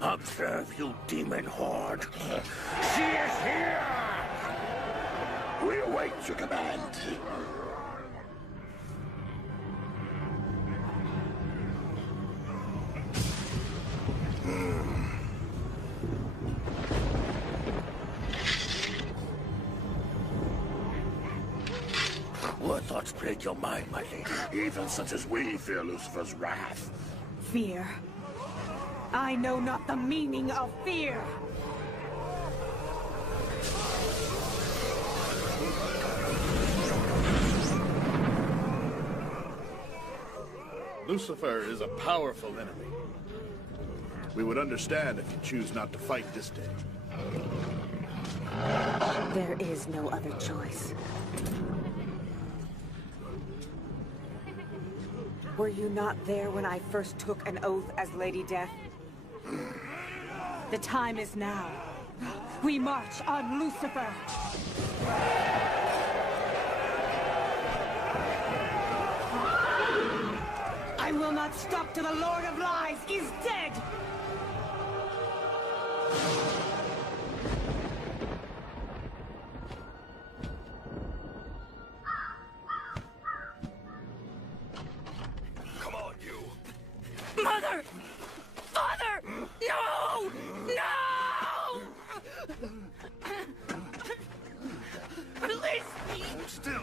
Observe, you demon horde. She is here! We await your command. What thoughts plague your mind, my lady? Even such as we fear Lucifer's wrath. Fear. I know not the meaning of fear. Lucifer is a powerful enemy. We would understand if you choose not to fight this day. There is no other choice. Were you not there when I first took an oath as Lady Death? The time is now. We march on Lucifer! I will not stop till the Lord of Lies is dead! Come on, you. Mother! Father! No! No! Release me! Still.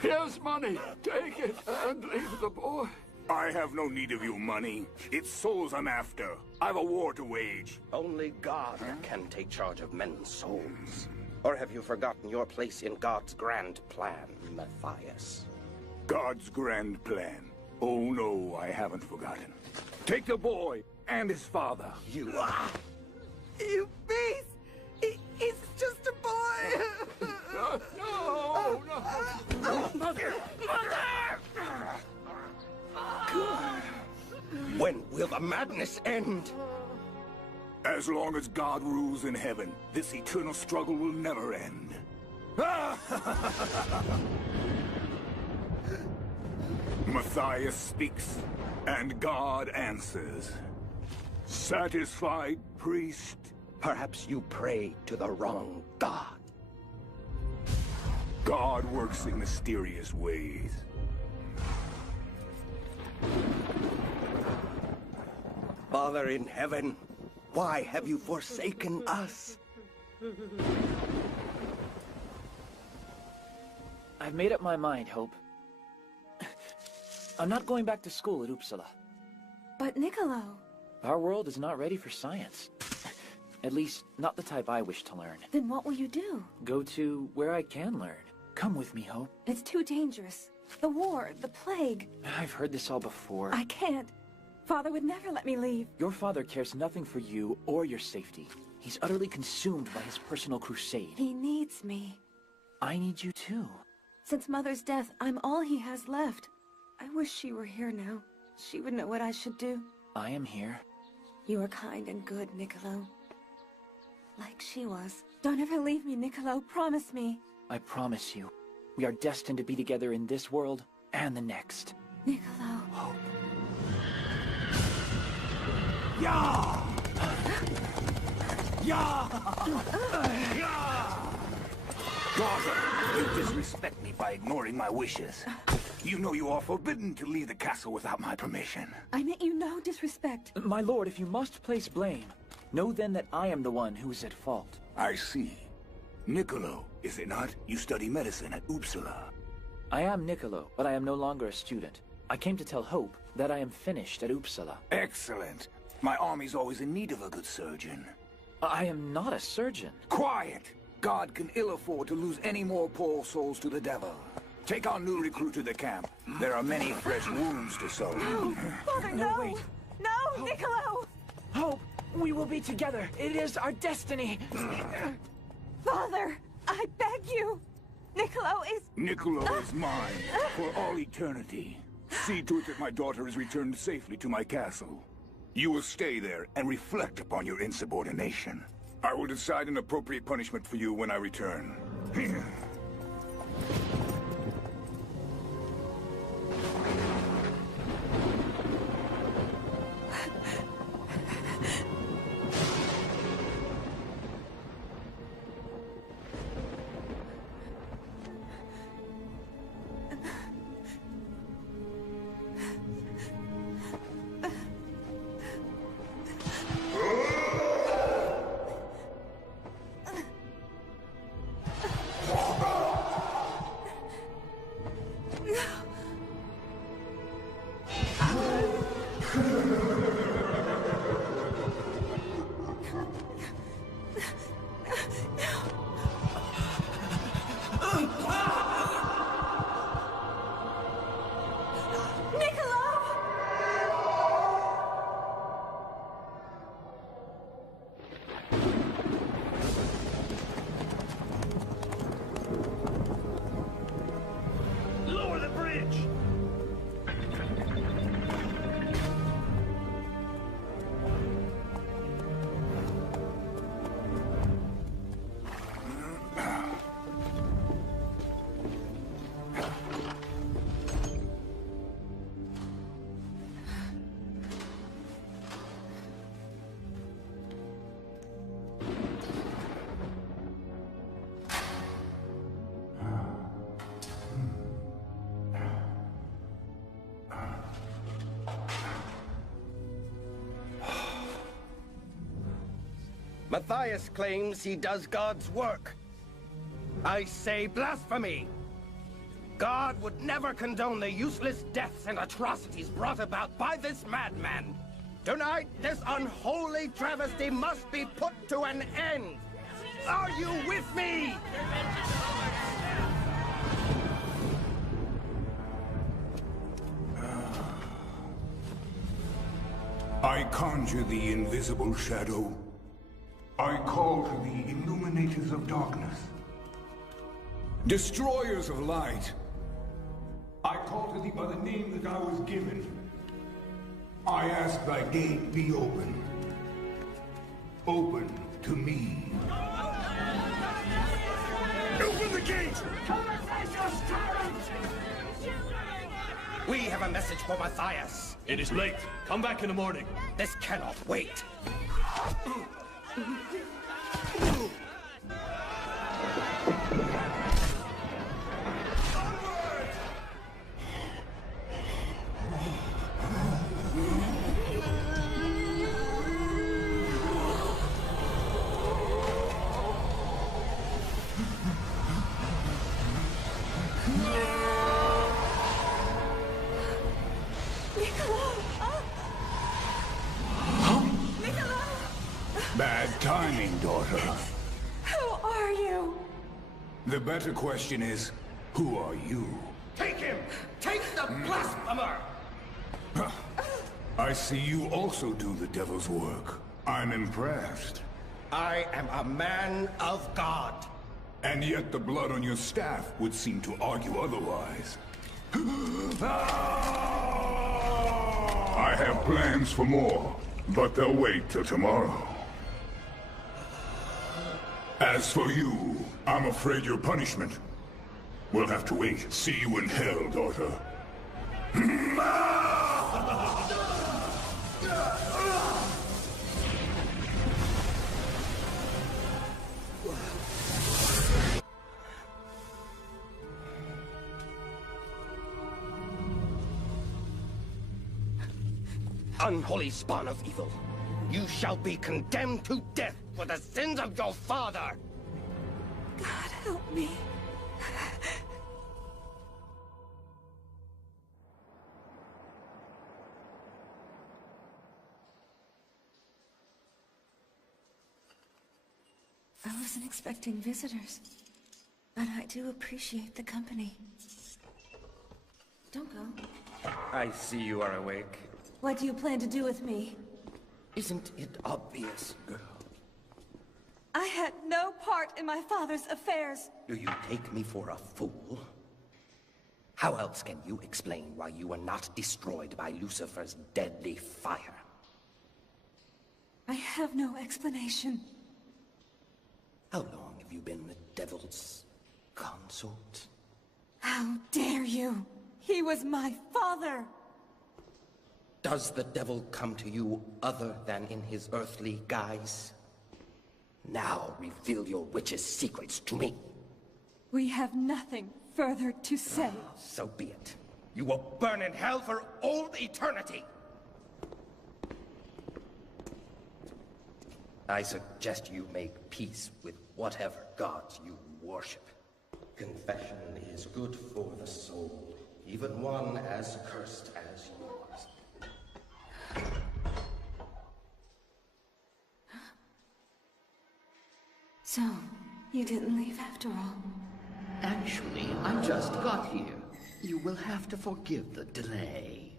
Here's money. Take it and leave the boy. I have no need of your money. It's souls I'm after. I've a war to wage. Only God can take charge of men's souls. Or have you forgotten your place in God's grand plan, Matthias? God's grand plan. Oh no, I haven't forgotten. Take the boy and his father. You... You beast! He's just a boy! No! Mother! Mother! When will the madness end? As long as God rules in heaven, this eternal struggle will never end. Matthias speaks, and God answers. Satisfied, priest? Perhaps you pray to the wrong God. God works in mysterious ways. Father in heaven, why have you forsaken us? I've made up my mind, Hope. I'm not going back to school at Uppsala. But Niccolo... Our world is not ready for science. At least, not the type I wish to learn. Then what will you do? Go to where I can learn. Come with me, Hope. It's too dangerous. The war, the plague. I've heard this all before. I can't. Father would never let me leave. Your father cares nothing for you or your safety. He's utterly consumed by his personal crusade. He needs me. I need you too. Since Mother's death, I'm all he has left. I wish she were here now. She would know what I should do. I am here. You are kind and good, Niccolo. Like she was. Don't ever leave me, Niccolo. Promise me. I promise you. We are destined to be together in this world and the next. Niccolo. Hope. Yeah! Yeah! Yeah! Daughter, you disrespect me by ignoring my wishes. You know you are forbidden to leave the castle without my permission. I meant you no disrespect. My lord, if you must place blame, know then that I am the one who is at fault. I see. Niccolo, is it not? You study medicine at Uppsala. I am Niccolo, but I am no longer a student. I came to tell Hope that I am finished at Uppsala. Excellent. My army's always in need of a good surgeon. I am not a surgeon. Quiet! God can ill afford to lose any more poor souls to the devil. Take our new recruit to the camp. There are many fresh wounds to sew. No! Father, no! wait. No, Niccolo! Hope, we will be together. It is our destiny. Father, I beg you! Niccolo is... Niccolo is mine for all eternity. See to it that my daughter is returned safely to my castle. You will stay there and reflect upon your insubordination. I will decide an appropriate punishment for you when I return. Matthias claims he does God's work. I say blasphemy! God would never condone the useless deaths and atrocities brought about by this madman. Tonight, this unholy travesty must be put to an end. Are you with me? I conjure the invisible shadow. I call to the illuminators of darkness. Destroyers of light. I call to thee by the name that I was given. I ask thy gate be open. Open to me. Open the gate! We have a message for Matthias. It is late. Come back in the morning. This cannot wait. Bad timing, daughter. Who are you? The better question is, who are you? Take him! Take the blasphemer! I see you also do the devil's work. I'm impressed. I am a man of God. And yet the blood on your staff would seem to argue otherwise. I have plans for more, but they'll wait till tomorrow. As for you, I'm afraid your punishment will have to wait. See you in hell, daughter. Unholy spawn of evil, you shall be condemned to death for the sins of your father! God help me. I wasn't expecting visitors, but I do appreciate the company. Don't go. I see you are awake. What do you plan to do with me? Isn't it obvious, girl? I had no part in my father's affairs. Do you take me for a fool? How else can you explain why you were not destroyed by Lucifer's deadly fire? I have no explanation. How long have you been the devil's consort? How dare you? He was my father! Does the devil come to you other than in his earthly guise? Now reveal your witch's secrets to me. We have nothing further to say. So be it. You will burn in hell for all eternity! I suggest you make peace with whatever gods you worship. Confession is good for the soul, even one as cursed as yours. So, you didn't leave after all. Actually, I just got here. You will have to forgive the delay.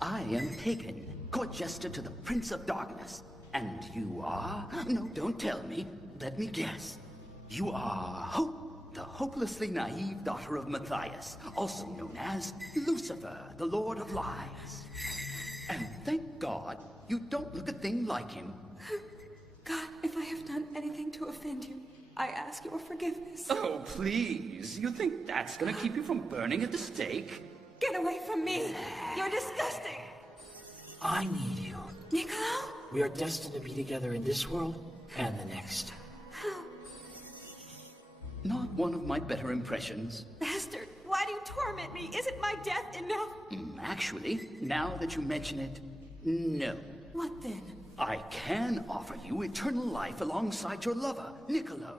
I am Pagan, court jester to the Prince of Darkness. And you are? No, don't tell me. Let me guess. You are Hope, the hopelessly naive daughter of Matthias, also known as Lucifer, the Lord of Lies. And thank God, you don't look a thing like him. God, if I have done anything to offend you, I ask your forgiveness. Oh, please. You think that's gonna keep you from burning at the stake? Get away from me! You're disgusting! I need you. Niccolo? We are destined to be together in this world and the next. Not one of my better impressions. Bastard, why do you torment me? Isn't my death enough? Actually, now that you mention it, no. What then? I can offer you eternal life alongside your lover, Niccolo.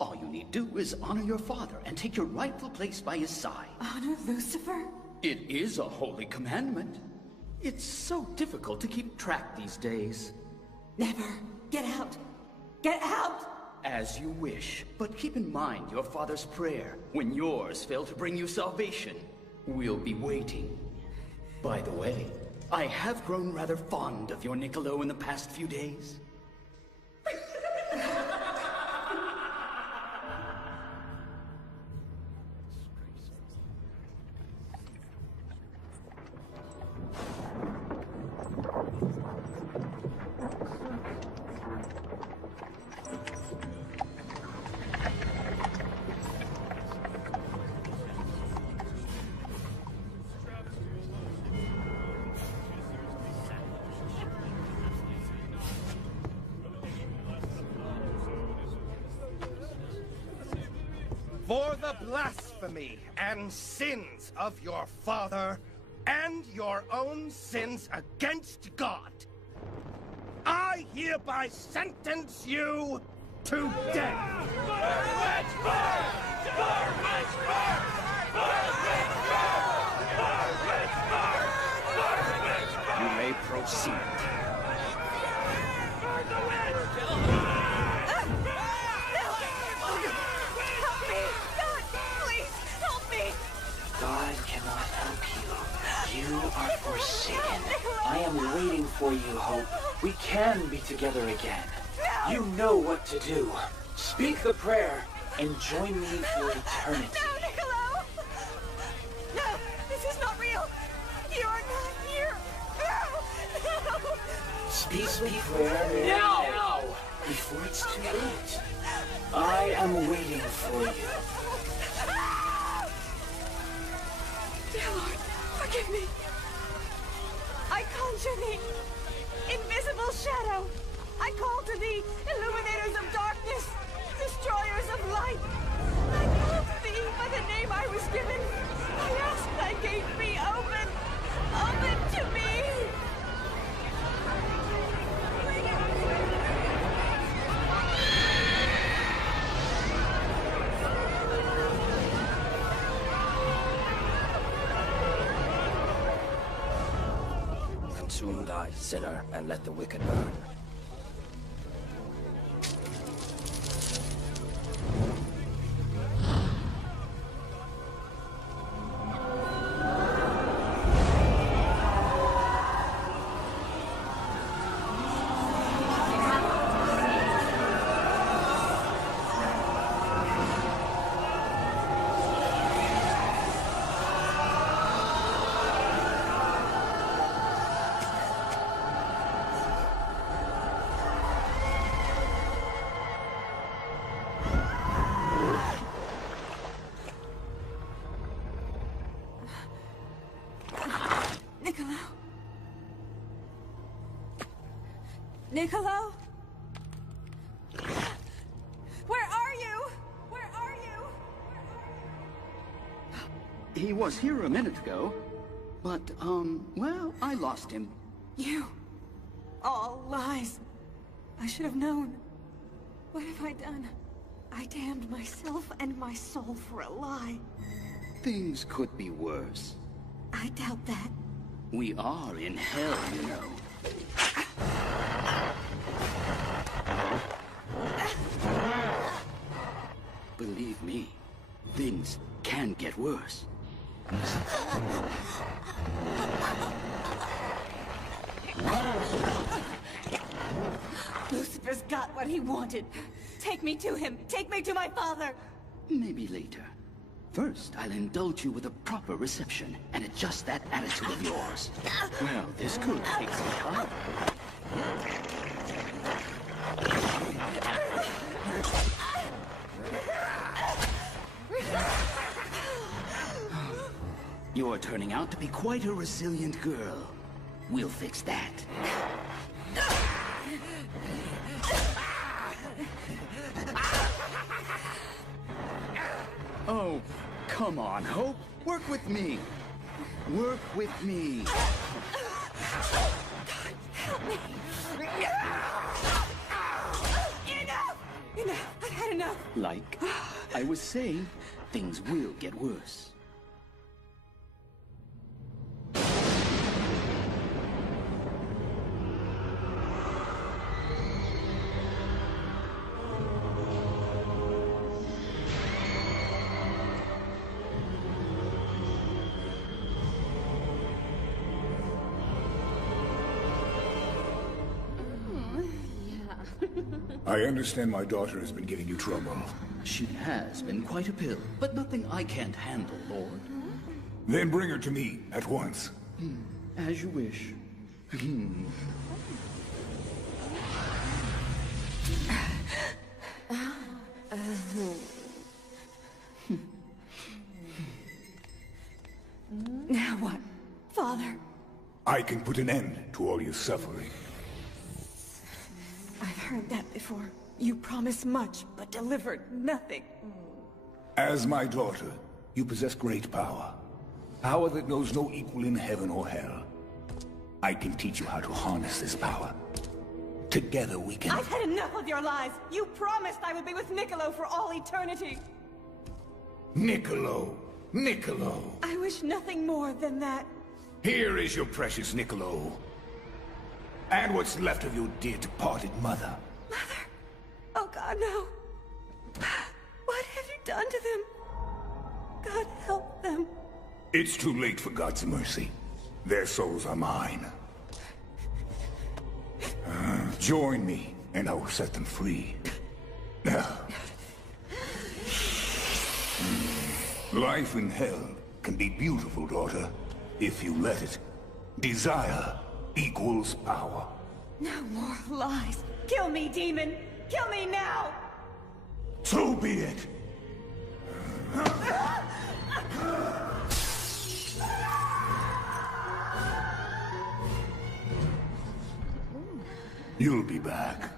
All you need do is honor your father and take your rightful place by his side. Honor Lucifer? It is a holy commandment. It's so difficult to keep track these days. Never. Get out. Get out! As you wish, but keep in mind your father's prayer. When yours fail to bring you salvation, we'll be waiting. By the way, I have grown rather fond of your Niccolo in the past few days. For the blasphemy and sins of your father, and your own sins against God, I hereby sentence you to death. You may proceed. God cannot help you. You are forsaken. I am waiting for you, Hope. We can be together again. You know what to do. Speak the prayer and join me for eternity. No, Niccolo! No, this is not real. You are not here. No, no. Speak the prayer now, before it's too late. I am waiting for you. Dear Lord, forgive me. I conjure thee, invisible shadow. I call to thee, illuminators of darkness, destroyers of light. I call to thee by the name I was given. I ask thy gate be open. Open to me. Consume thy sinner, and let the wicked burn. Niccolo? Niccolo? Where are you? Where are you? He was here a minute ago, but, well, I lost him. You. All lies. I should have known. What have I done? I damned myself and my soul for a lie. Things could be worse. I doubt that. We are in hell, you know. Believe me, things can get worse. Lucifer's got what he wanted. Take me to him. Take me to my father. Maybe later. First, I'll indulge you with a proper reception and adjust that attitude of yours. Well, this could take some time. You're turning out to be quite a resilient girl. We'll fix that. Oh, come on, Hope. Work with me. Work with me. Help me. Like I was saying, things will get worse. I understand my daughter has been giving you trouble. She has been quite a pill, but nothing I can't handle, Lord. Then bring her to me at once. As you wish. Now what, Father? I can put an end to all your suffering. I've heard that before. You promised much, but delivered nothing. As my daughter, you possess great power. Power that knows no equal in heaven or hell. I can teach you how to harness this power. Together we can... I've had enough of your lies! You promised I would be with Niccolo for all eternity! Niccolo! Niccolo! I wish nothing more than that. Here is your precious Niccolo. And what's left of your dear departed mother. Mother! Oh God, no! What have you done to them? God help them. It's too late for God's mercy. Their souls are mine. Join me, and I will set them free. Life in hell can be beautiful, daughter, if you let it. Desire equals power. No more lies. Kill me, demon! Kill me now! So be it. You'll be back.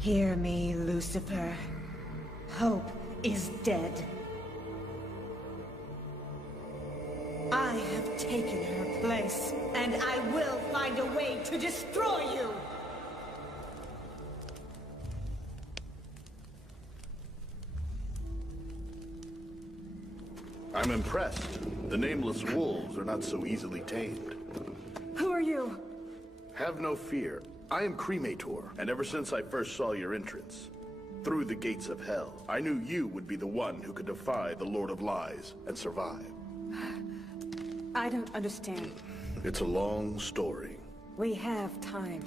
Hear me, Lucifer. Hope is dead. I have taken her place, and I will find a way to destroy you! I'm impressed. The nameless wolves are not so easily tamed. Who are you? Have no fear. I am Cremator, and ever since I first saw your entrance, through the gates of hell, I knew you would be the one who could defy the Lord of Lies and survive. I don't understand. It's a long story. We have time.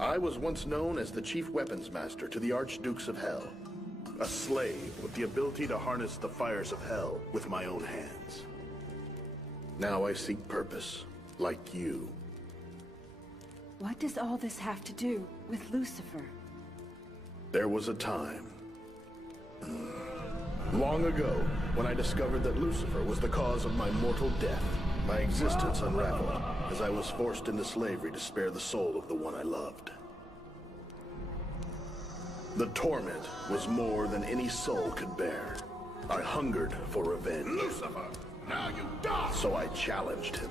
I was once known as the Chief Weapons Master to the Archdukes of Hell. A slave with the ability to harness the fires of hell with my own hands. Now I seek purpose, like you. What does all this have to do with Lucifer? There was a time, long ago, when I discovered that Lucifer was the cause of my mortal death. My existence unraveled as I was forced into slavery to spare the soul of the one I loved. The torment was more than any soul could bear. I hungered for revenge. Lucifer, now you die! So I challenged him.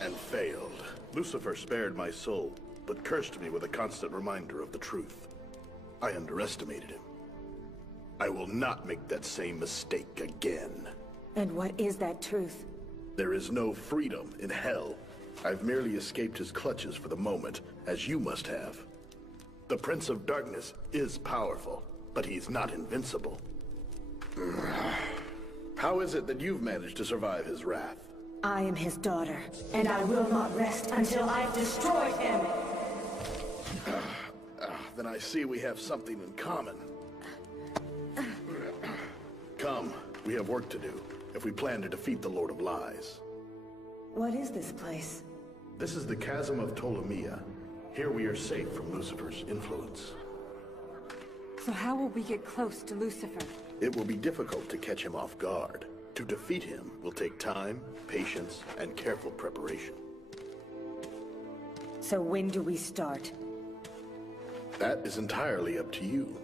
And failed. Lucifer spared my soul, but cursed me with a constant reminder of the truth. I underestimated him. I will not make that same mistake again. And what is that truth? There is no freedom in hell. I've merely escaped his clutches for the moment, as you must have. The Prince of Darkness is powerful, but he's not invincible. How is it that you've managed to survive his wrath? I am his daughter, and I will not rest until I've destroyed him! Then I see we have something in common. Come, we have work to do, if we plan to defeat the Lord of Lies. What is this place? This is the Chasm of Ptolemia. Here we are safe from Lucifer's influence. So how will we get close to Lucifer? It will be difficult to catch him off guard. To defeat him will take time, patience, and careful preparation. So when do we start? That is entirely up to you.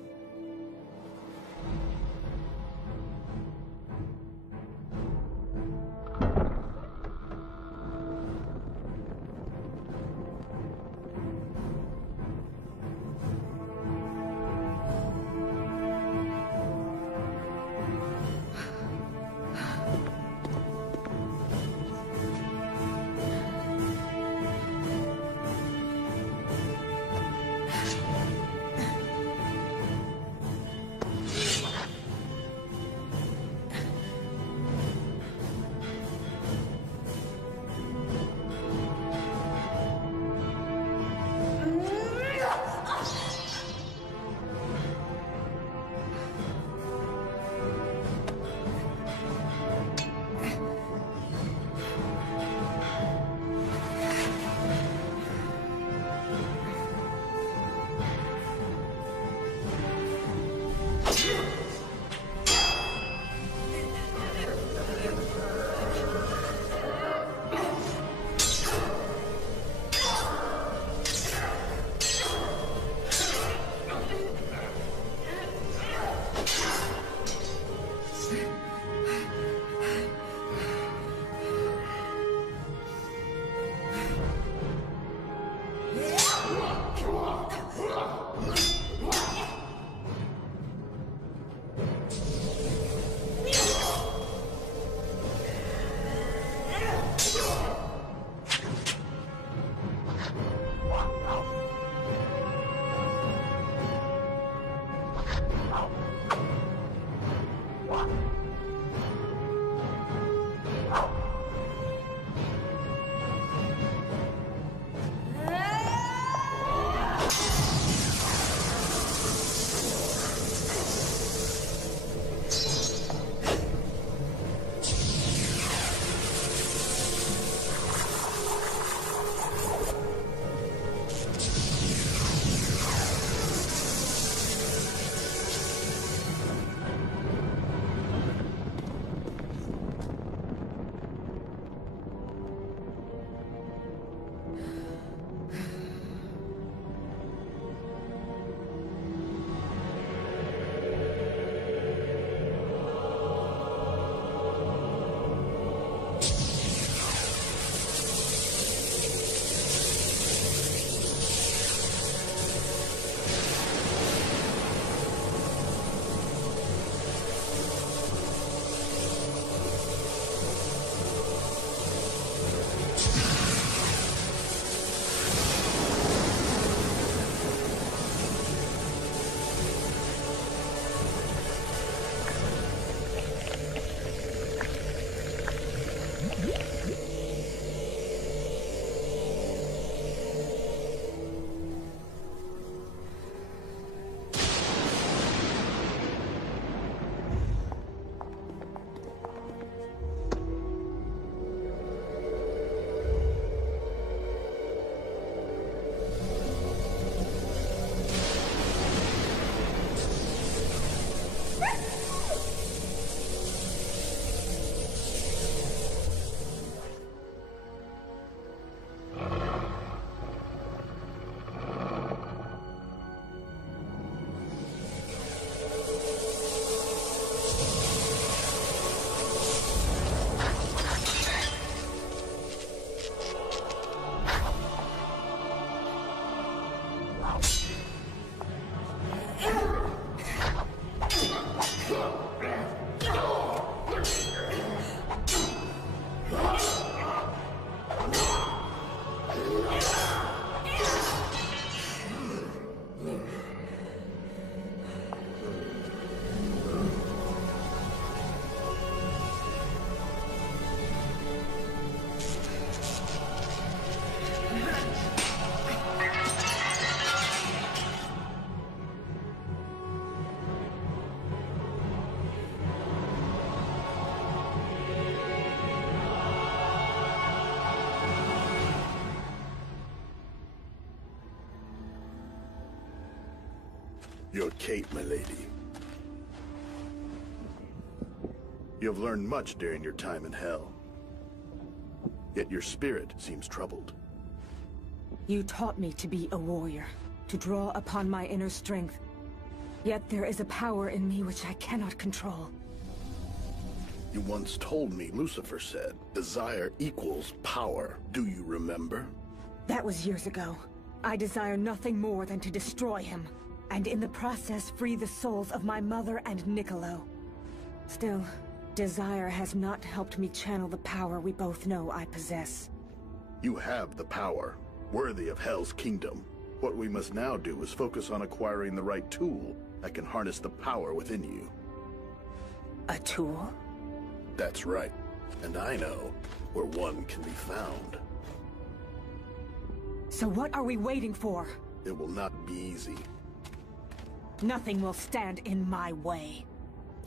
Your Kate, my lady. You have learned much during your time in hell. Yet your spirit seems troubled. You taught me to be a warrior, to draw upon my inner strength. Yet there is a power in me which I cannot control. You once told me Lucifer said, desire equals power. Do you remember? That was years ago. I desire nothing more than to destroy him, and in the process free the souls of my mother and Niccolo. Still, desire has not helped me channel the power we both know I possess. You have the power, worthy of Hell's kingdom. What we must now do is focus on acquiring the right tool that can harness the power within you. A tool? That's right. And I know where one can be found. So what are we waiting for? It will not be easy. Nothing will stand in my way.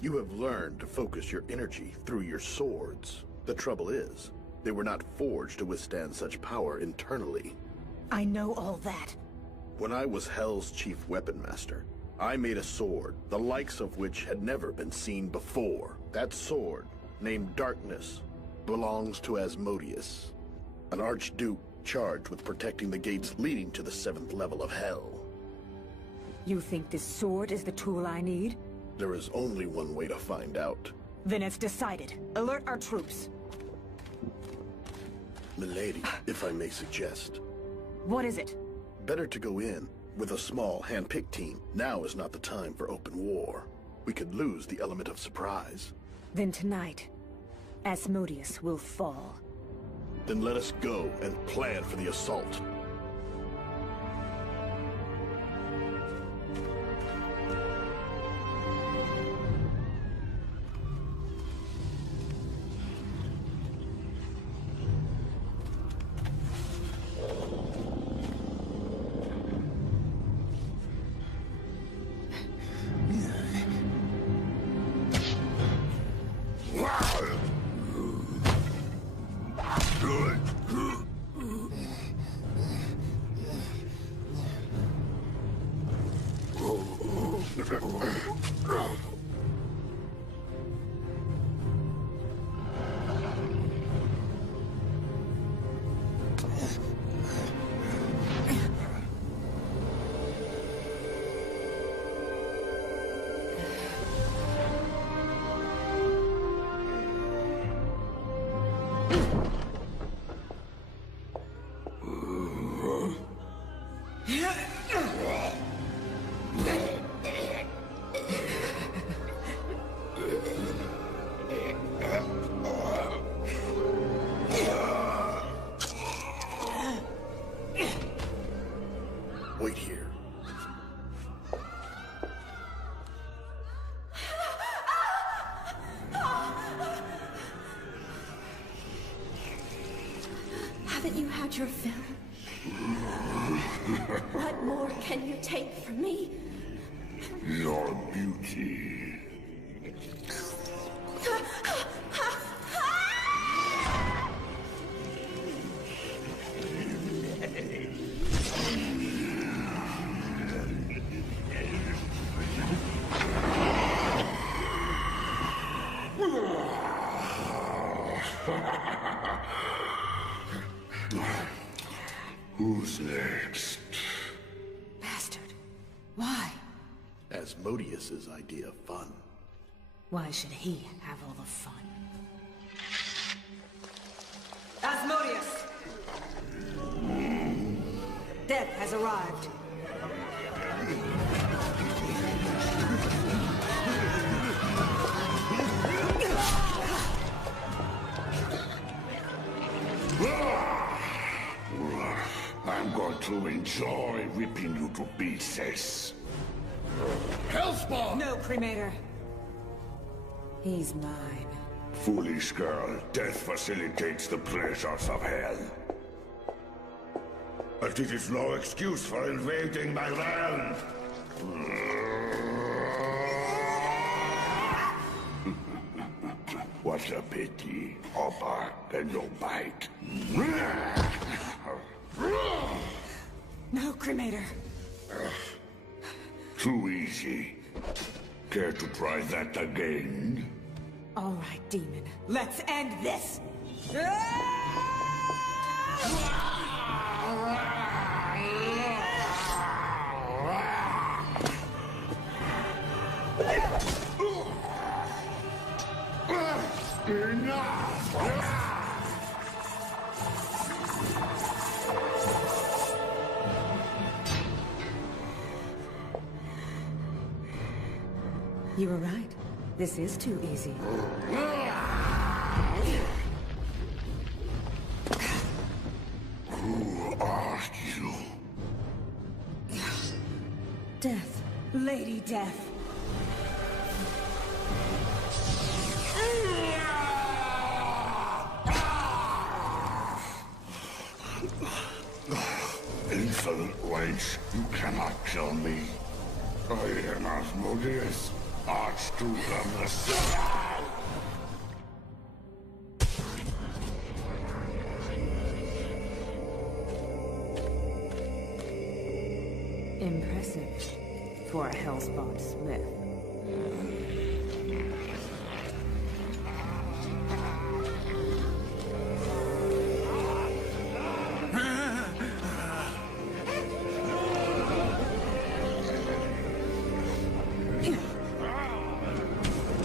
You have learned to focus your energy through your swords. The trouble is, they were not forged to withstand such power internally. I know all that. When I was Hell's chief weapon master, I made a sword, the likes of which had never been seen before. That sword, named Darkness, belongs to Asmodeus, an archduke charged with protecting the gates leading to the 7th level of Hell. You think this sword is the tool I need? There is only one way to find out. Then it's decided. Alert our troops. Milady, if I may suggest. What is it? Better to go in with a small hand-picked team. Now is not the time for open war. We could lose the element of surprise. Then tonight, Asmodeus will fall. Then let us go and plan for the assault. Wait here. Haven't you had your fill? What more can you take from me? Your beauty. Who's next? Bastard. Why? Asmodeus's idea of fun. Why should he have all the fun? Asmodeus! Death has arrived. I'm going to enjoy ripping you to pieces. Hellspawn! No, Cremator. He's mine. Foolish girl, death facilitates the pleasures of hell. But it is no excuse for invading my realm. What a pity. Hopper and no bite. No, Cremator. Too easy. Care to try that again? All right, demon. Let's end this! You were right. This is too easy. Who are you? Death. Lady Death. Insolent wench, you cannot kill me. I am Asmodeus, Archduke of the Sun. Impressive for a Hellspawn Smith.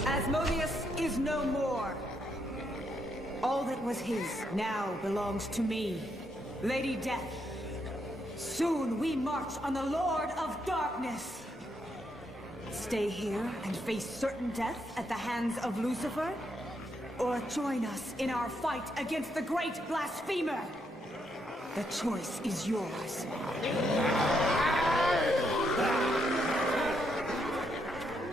Asmodeus is no more. All that was his now belongs to me, Lady Death. Soon we march on the Lord of Darkness. Stay here and face certain death at the hands of Lucifer? Or join us in our fight against the great blasphemer? The choice is yours.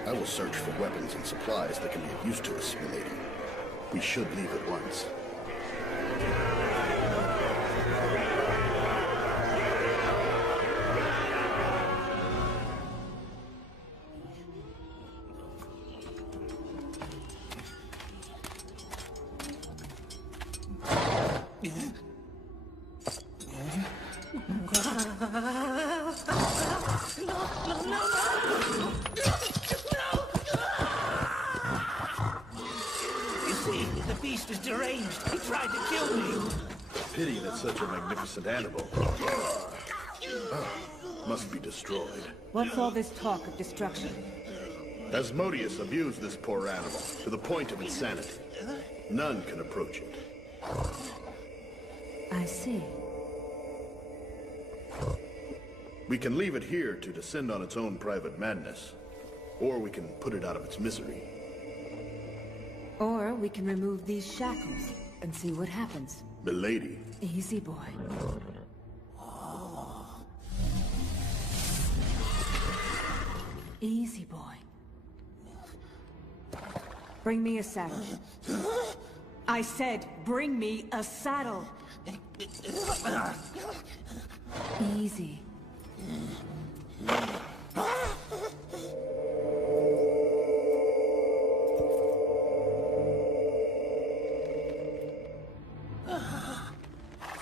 I will search for weapons and supplies that can be of use to us, milady. We should leave at once. The beast is deranged. He tried to kill me. Pity that such a magnificent animal must be destroyed. What's all this talk of destruction? Asmodeus abused this poor animal to the point of insanity. None can approach it. I see. We can leave it here to descend on its own private madness, or we can put it out of its misery. Or we can remove these shackles and see what happens. Milady. Easy, boy. Easy, boy. Bring me a saddle. I said, bring me a saddle. Easy.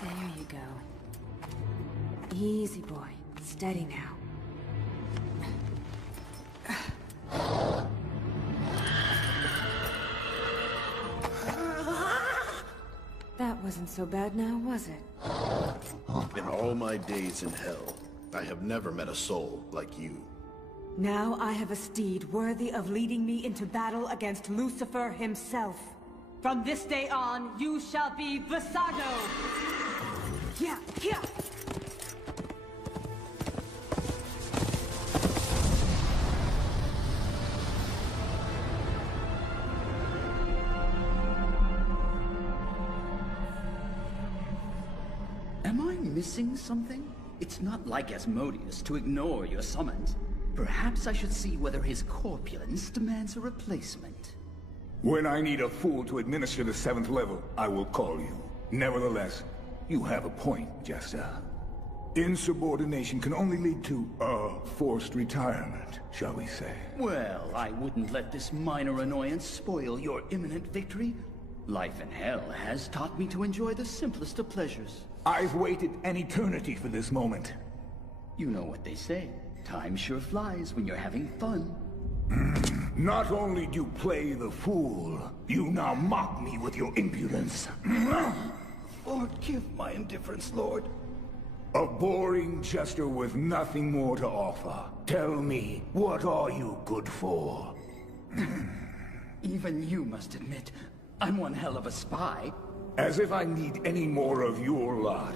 There you go. Easy, boy. Steady now. That wasn't so bad now, was it? In all my days in hell, I have never met a soul like you. Now I have a steed worthy of leading me into battle against Lucifer himself. From this day on, you shall be Visago! Yeah, yeah! Am I missing something? It's not like Asmodeus to ignore your summons. Perhaps I should see whether his corpulence demands a replacement. When I need a fool to administer the 7th level, I will call you. Nevertheless, you have a point, Jester. Insubordination can only lead to forced retirement, shall we say. Well, I wouldn't let this minor annoyance spoil your imminent victory. Life in hell has taught me to enjoy the simplest of pleasures. I've waited an eternity for this moment. You know what they say. Time sure flies when you're having fun. Not only do you play the fool, you now mock me with your impudence. Forgive my indifference, Lord. A boring jester with nothing more to offer. Tell me, what are you good for? Even you must admit, I'm one hell of a spy. As if I need any more of your lot.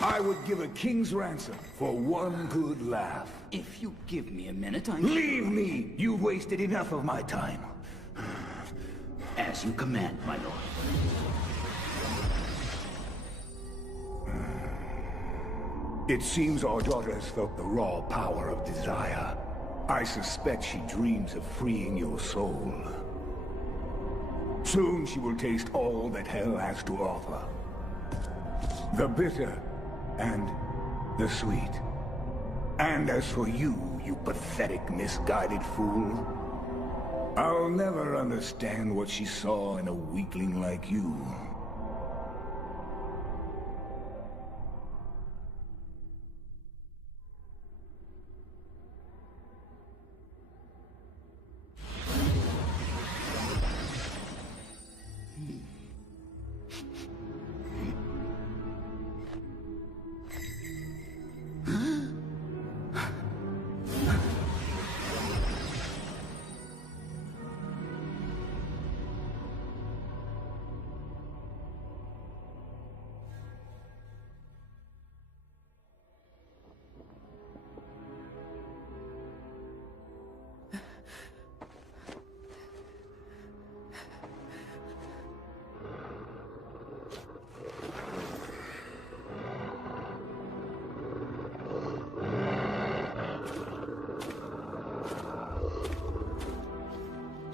I would give a king's ransom for one good laugh. If you give me a minute, Leave me! You've wasted enough of my time. As you command, my lord. It seems our daughter has felt the raw power of desire. I suspect she dreams of freeing your soul. Soon she will taste all that hell has to offer. The bitter and the sweet. And as for you, you pathetic, misguided fool, I'll never understand what she saw in a weakling like you.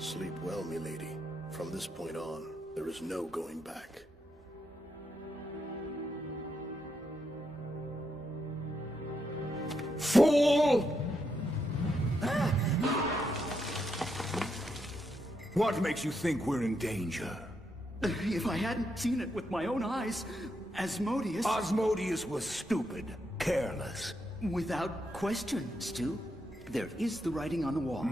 Sleep well, milady. From this point on, there is no going back. Fool! What makes you think we're in danger? If I hadn't seen it with my own eyes, Asmodeus... Asmodeus was stupid, careless. Without question, Stu. There is the writing on the wall.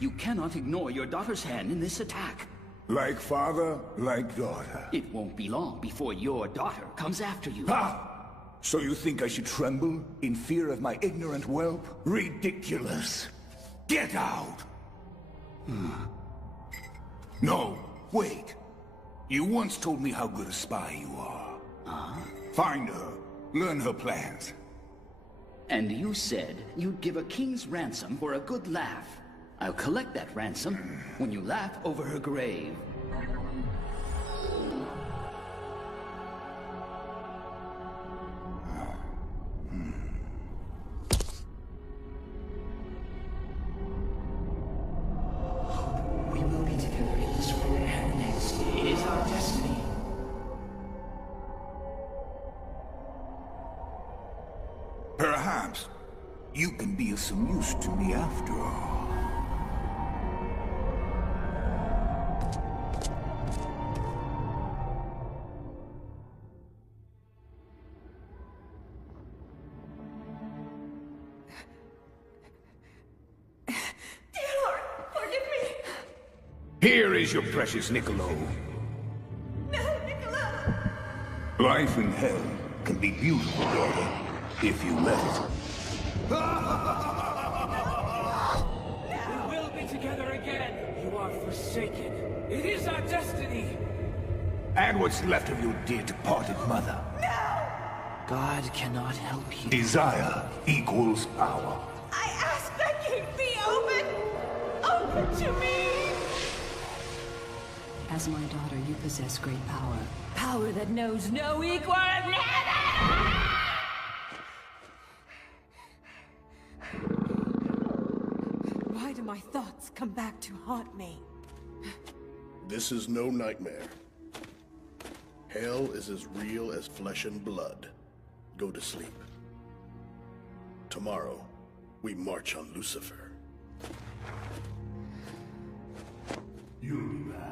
You cannot ignore your daughter's hand in this attack. Like father, like daughter. It won't be long before your daughter comes after you. Ha! So you think I should tremble in fear of my ignorant whelp? Ridiculous! Get out! No, wait. You once told me how good a spy you are. Find her, learn her plans. And you said you'd give a king's ransom for a good laugh. I'll collect that ransom when you laugh over her grave. We will be together in this world and next. It is our destiny. Perhaps you can be of some use to me after all. Here is your precious Niccolo. No, Niccolo! Life in hell can be beautiful, daughter, if you let it. We will be together again. You are forsaken. It is our destiny. And what's left of your dear departed mother. God cannot help you. Desire equals power. I ask that gate be open! Open to me! As my daughter, you possess great power. Power that knows no equal in heaven! Why do my thoughts come back to haunt me? This is no nightmare. Hell is as real as flesh and blood. Go to sleep. Tomorrow, we march on Lucifer. You'll be back.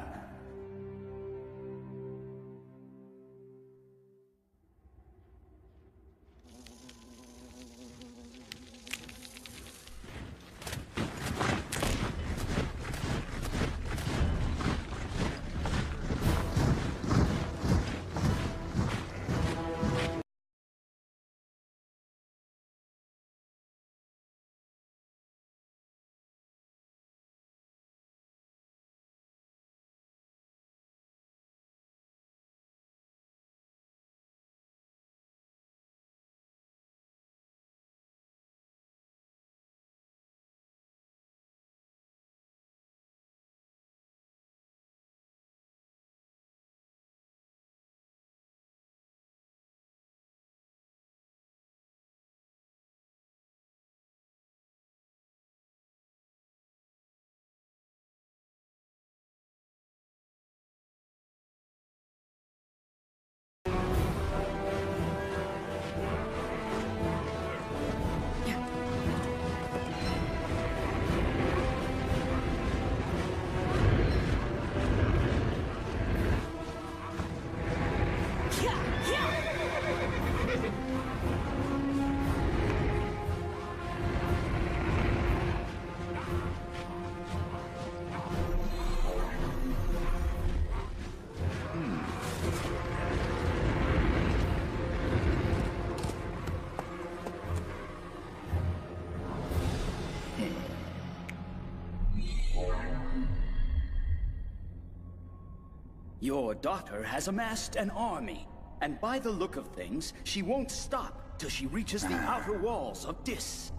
Your daughter has amassed an army, and by the look of things, she won't stop till she reaches the outer walls of Dis.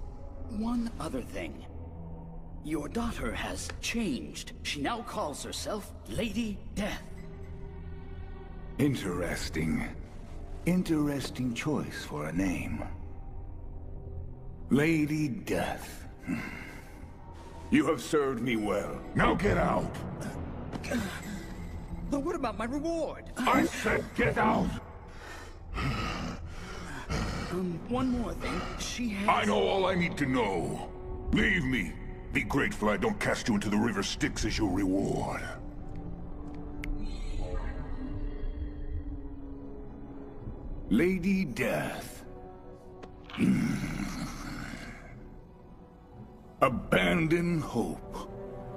One other thing. Your daughter has changed. She now calls herself Lady Death. Interesting. Interesting choice for a name. Lady Death. You have served me well. Now get out! But what about my reward? I said get out! One more thing. She has... I know all I need to know. Leave me. Be grateful I don't cast you into the river Styx as your reward. Lady Death. Abandon hope,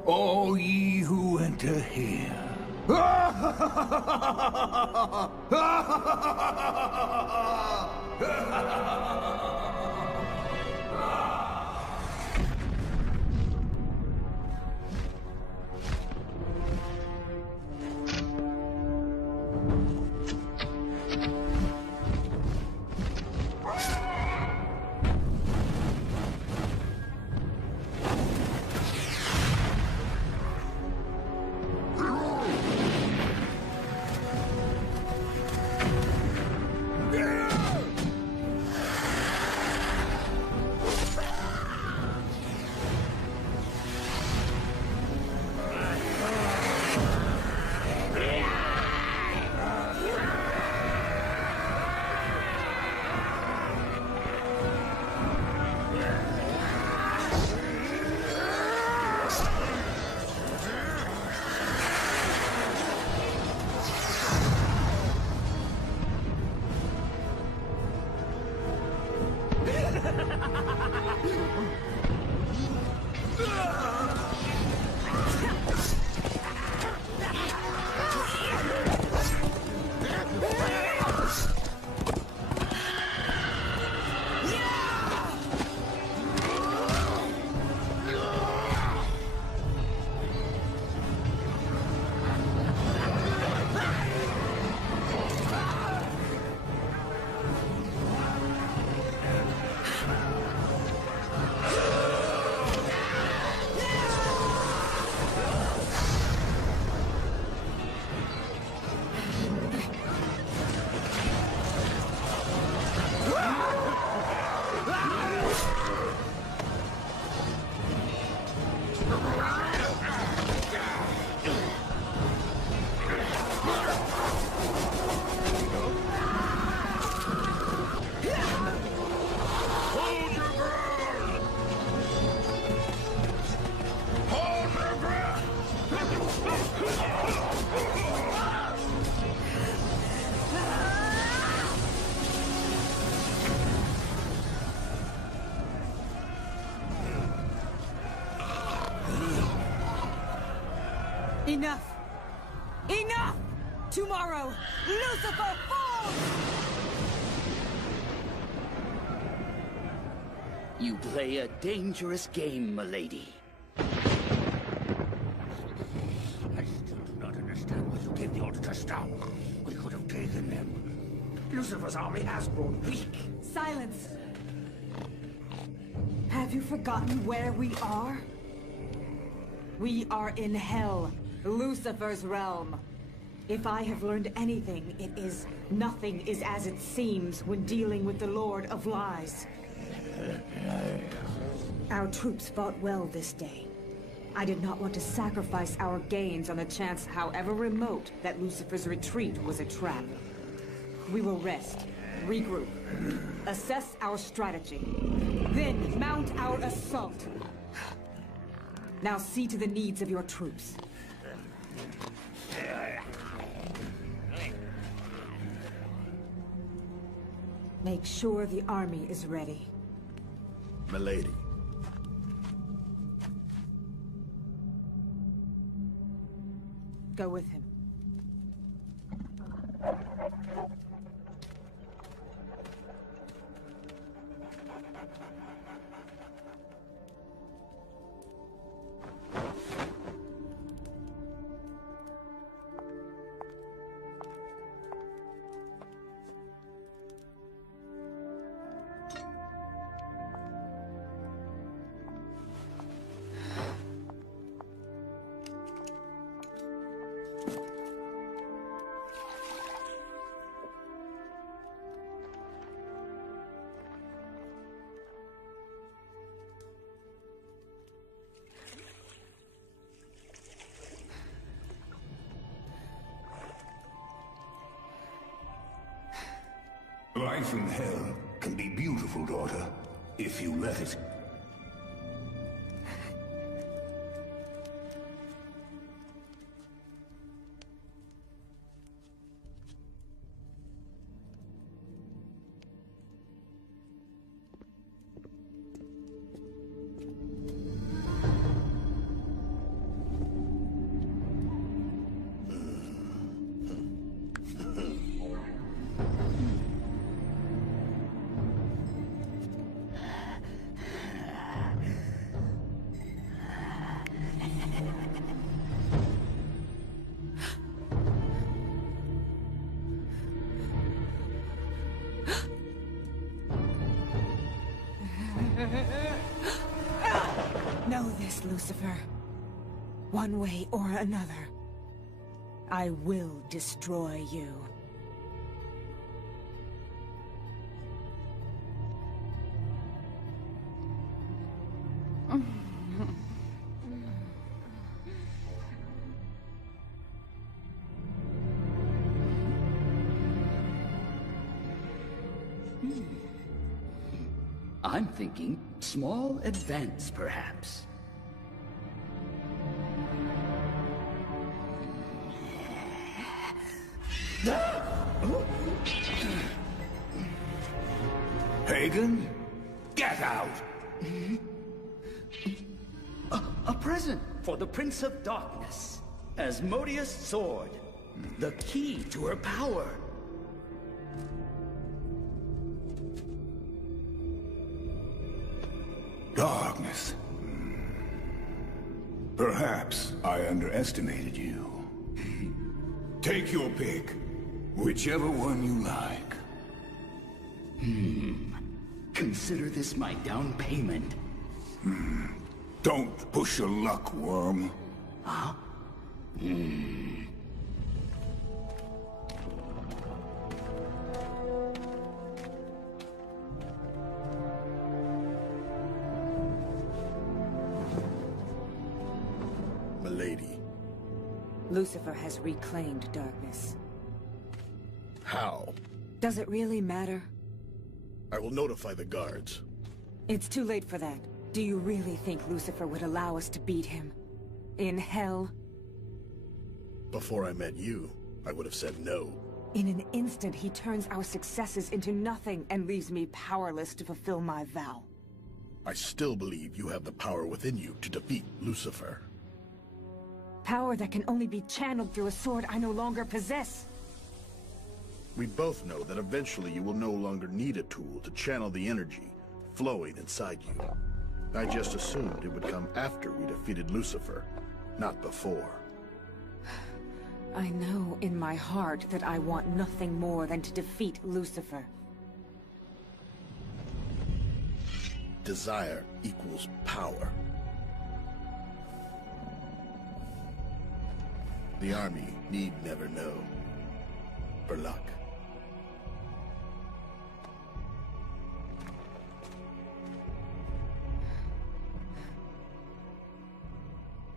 all ye who enter here. Enough! Enough! Tomorrow, Lucifer falls! You play a dangerous game, milady. I still do not understand why you gave the order to stop. We could have taken them. Lucifer's army has grown weak. Silence! Have you forgotten where we are? We are in hell, Lucifer's realm. If I have learned anything, it is nothing is as it seems when dealing with the Lord of Lies. Our troops fought well this day. I did not want to sacrifice our gains on the chance, however remote, that Lucifer's retreat was a trap. We will rest, regroup, assess our strategy, then mount our assault. Now see to the needs of your troops. Make sure the army is ready. Milady. Go with him. Life in hell can be beautiful, daughter, if you let it. Know this, Lucifer. One way or another, I will destroy you. I'm thinking small advance, perhaps. Pagan? Get out! A present for the Prince of Darkness. Asmodeus' sword. The key to her power. Darkness. Perhaps I underestimated you. Take your pick. Whichever one you like. Consider this my down payment. Don't push your luck, worm. Huh? Milady. Lucifer has reclaimed darkness. How? Does it really matter? I will notify the guards. It's too late for that. Do you really think Lucifer would allow us to beat him? In hell? Before I met you, I would have said no. In an instant, he turns our successes into nothing and leaves me powerless to fulfill my vow. I still believe you have the power within you to defeat Lucifer. Power that can only be channeled through a sword I no longer possess. We both know that eventually you will no longer need a tool to channel the energy flowing inside you. I just assumed it would come after we defeated Lucifer, not before. I know in my heart that I want nothing more than to defeat Lucifer. Desire equals power. The army need never know. For luck.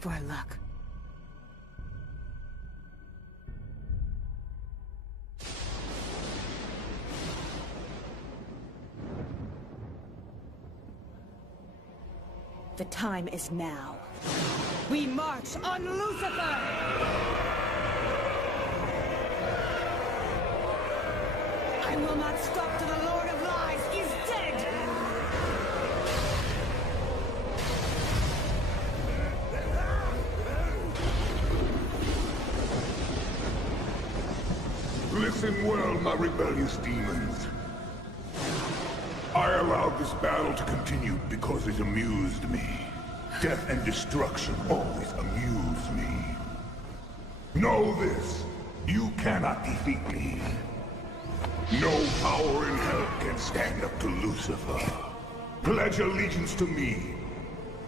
For luck. The time is now. We march on Lucifer! I will not stop till the Lord of Lies is dead! Listen well, my rebellious demons. I allowed this battle to continue because it amused me. Death and destruction always amuse me. Know this, you cannot defeat me. No power in hell can stand up to Lucifer. Pledge allegiance to me,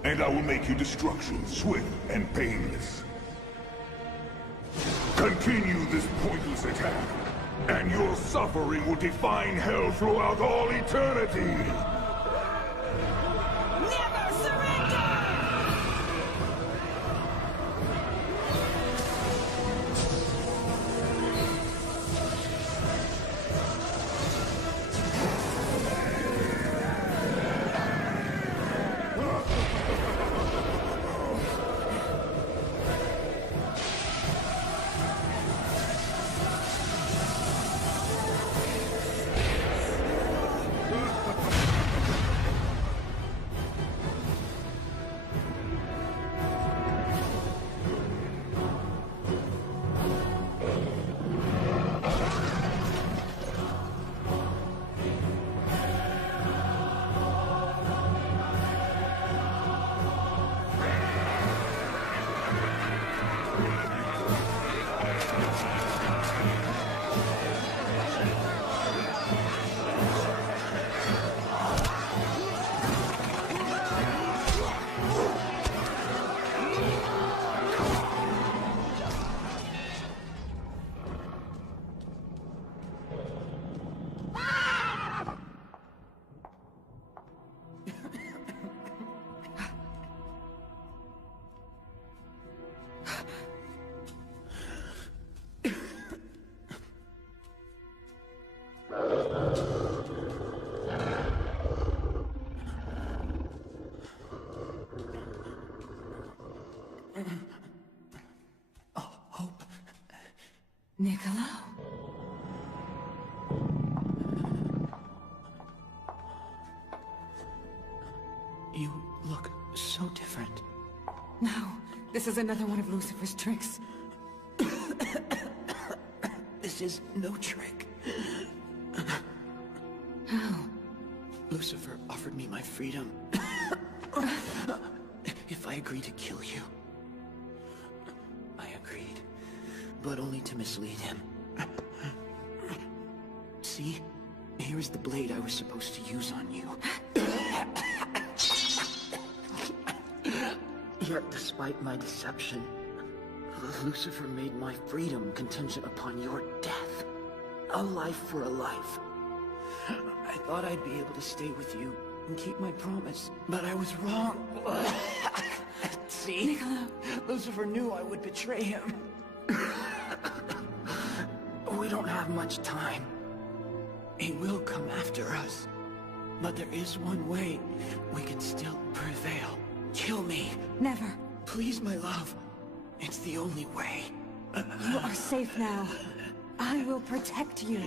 and I will make your destruction swift and painless. Continue this pointless attack, and your suffering will define hell throughout all eternity! Never surrender! Oh, Hope. Niccolo? You look so different. No, this is another one of Lucifer's tricks. This is no trick. How? Lucifer offered me my freedom. If I agreed to kill you. I agreed, but only to mislead him. See? Here is the blade I was supposed to use on you. Yet, despite my deception, Lucifer made my freedom contingent upon your death. A life for a life. I thought I'd be able to stay with you and keep my promise, but I was wrong. See? Niccolo. Lucifer knew I would betray him. We don't have much time. He will come after us. But there is one way we can still prevail. Kill me. Never. Please, my love. It's the only way. You are safe now. I will protect you.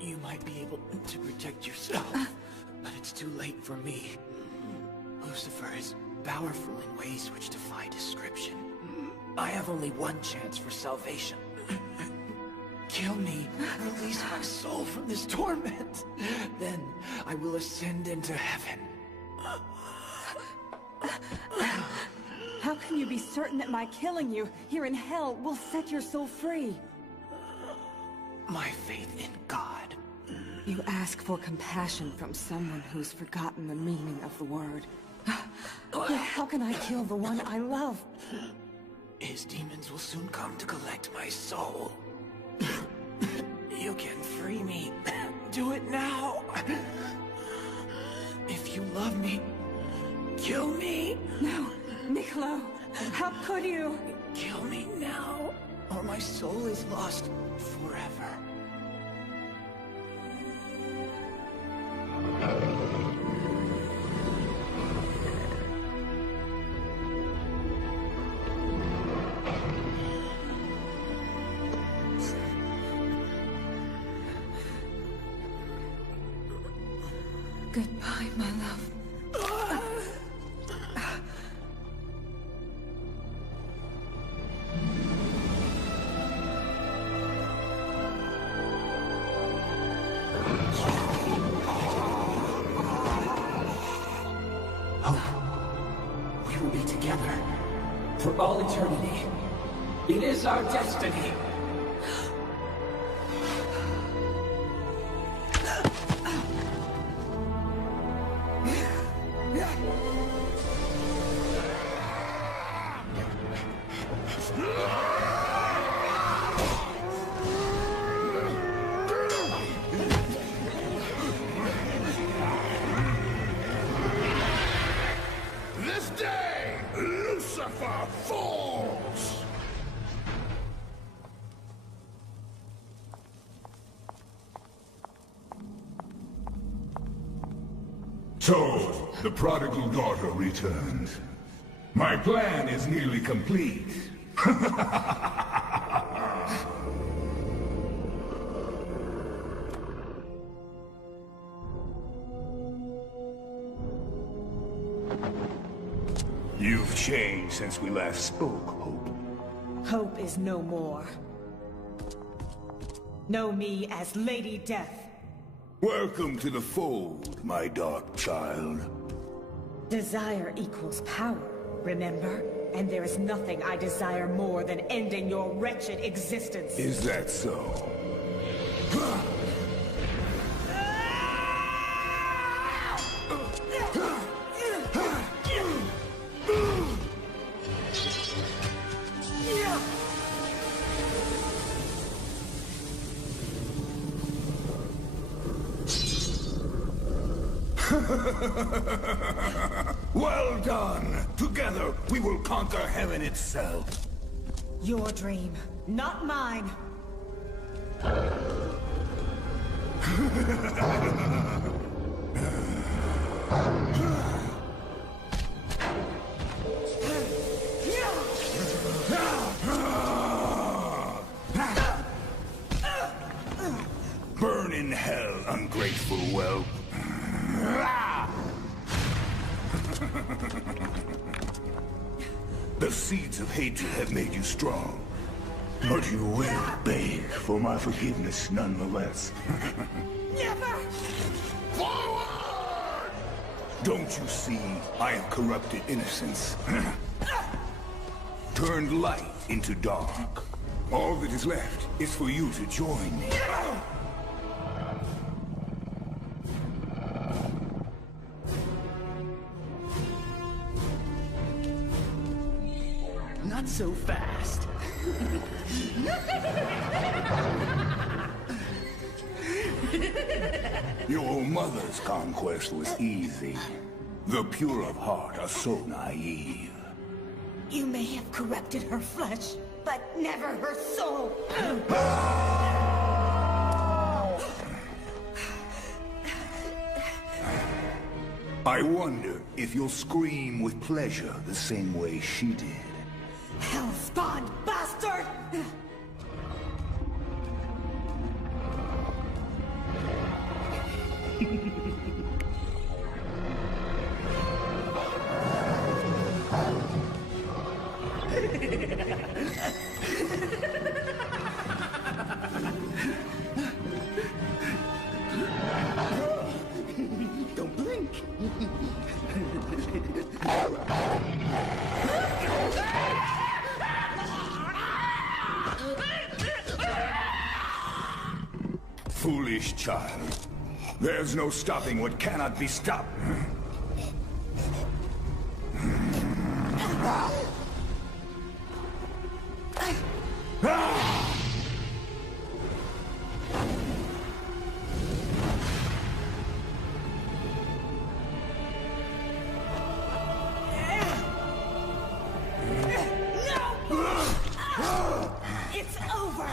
You might be able to protect yourself, but it's too late for me. Lucifer is powerful in ways which defy description. I have only one chance for salvation. Kill me, release my soul from this torment. Then I will ascend into heaven. How can you be certain that my killing you here in hell will set your soul free? My faith in God. You ask for compassion from someone who's forgotten the meaning of the word. Yet how can I kill the one I love? His demons will soon come to collect my soul. You can free me. Do it now. If you love me, kill me. No, Niccolo, how could you? Kill me now, or my soul is lost forever. Goodbye, my love. We will be together for all eternity. It is our destiny. This day, Lucifer falls! So, the prodigal daughter returned. My plan is nearly complete. You've changed since we last spoke, Hope. Hope is no more. Know me as Lady Death. Welcome to the fold, my dark child. Desire equals power, remember? And there is nothing I desire more than ending your wretched existence. Is that so? Well done! Together, we will conquer heaven itself. Your dream, not mine. in hell, ungrateful whelp. The seeds of hatred have made you strong, but you will beg for my forgiveness nonetheless. Never! Forward! Don't you see I am corrupted innocence? Turned light into dark. All that is left is for you to join me. Not so fast. Your mother's conquest was easy. The pure of heart are so naive. You may have corrupted her flesh, but never her soul. I wonder if you'll scream with pleasure the same way she did. Hell-spawned bastard! Don't blink. Foolish child. There's no stopping what cannot be stopped. It's over!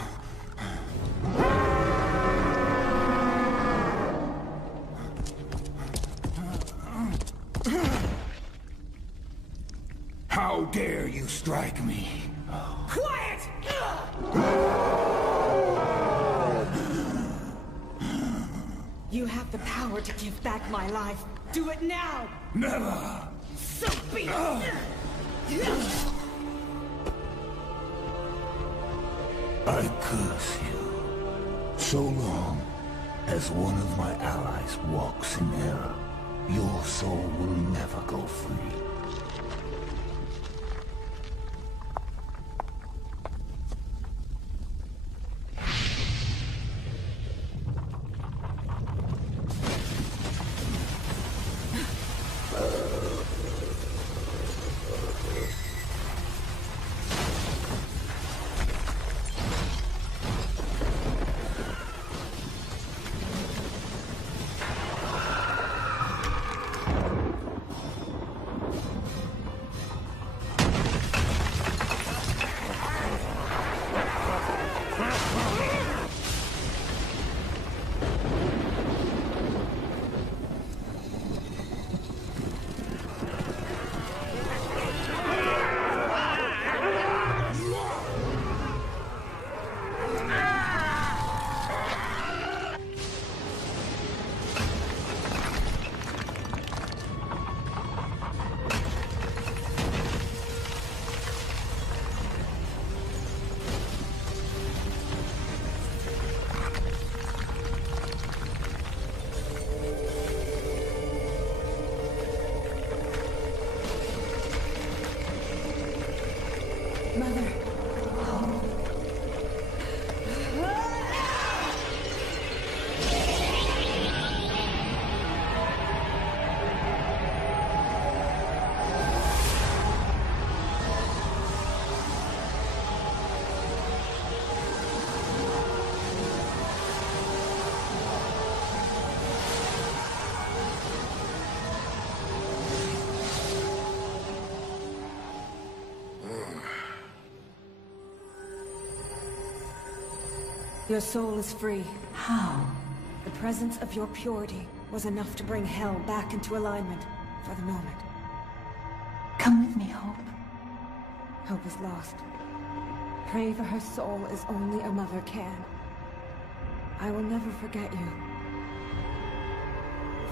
How dare you strike me? Quiet! You have the power to give back my life. Do it now! Never! So be it! I curse you. So long as one of my allies walks in error, your soul will never go free. Mother. Your soul is free. How? The presence of your purity was enough to bring hell back into alignment for the moment. Come with me, Hope. Hope is lost. Pray for her soul as only a mother can. I will never forget you.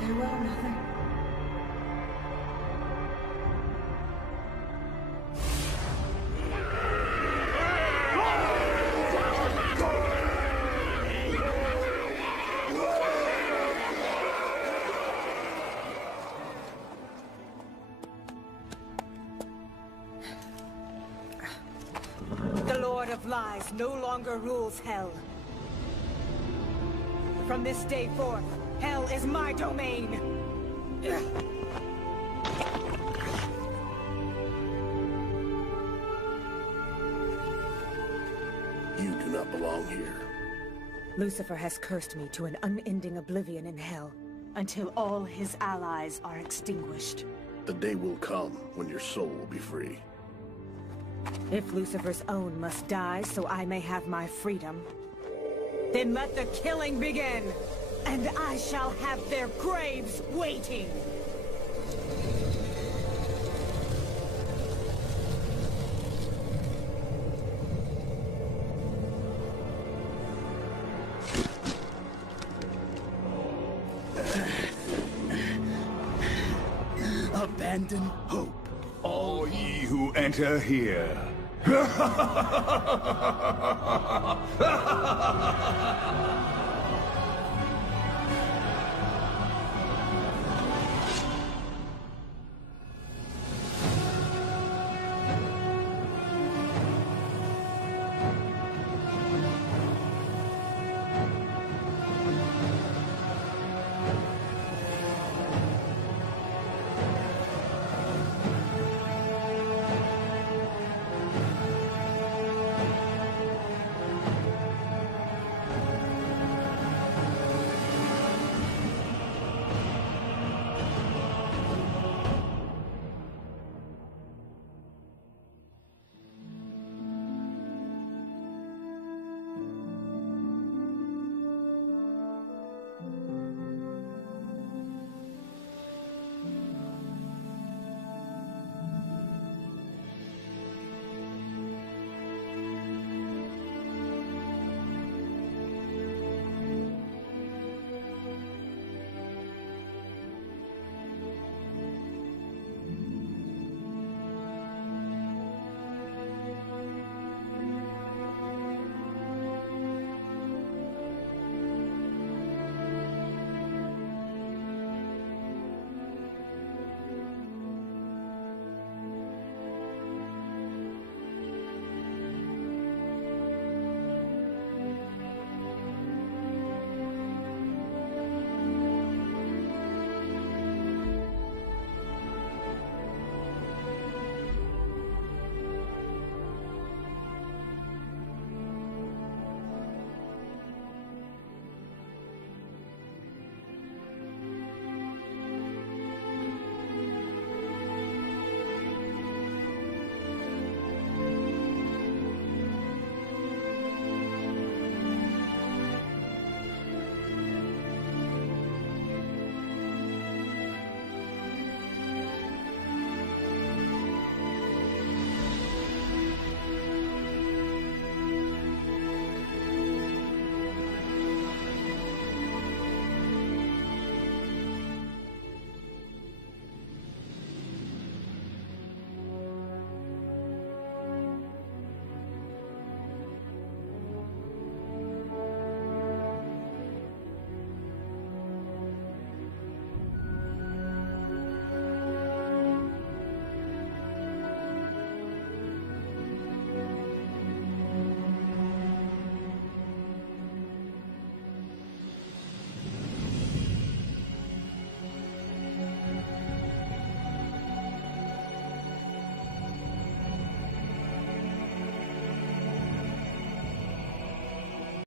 Farewell, Mother. The Lord of Lies no longer rules Hell. From this day forth, Hell is my domain! You do not belong here. Lucifer has cursed me to an unending oblivion in Hell, until all his allies are extinguished. The day will come when your soul will be free. If Lucifer's own must die so I may have my freedom, then let the killing begin, and I shall have their graves waiting! Abandon hope. All ye who enter here.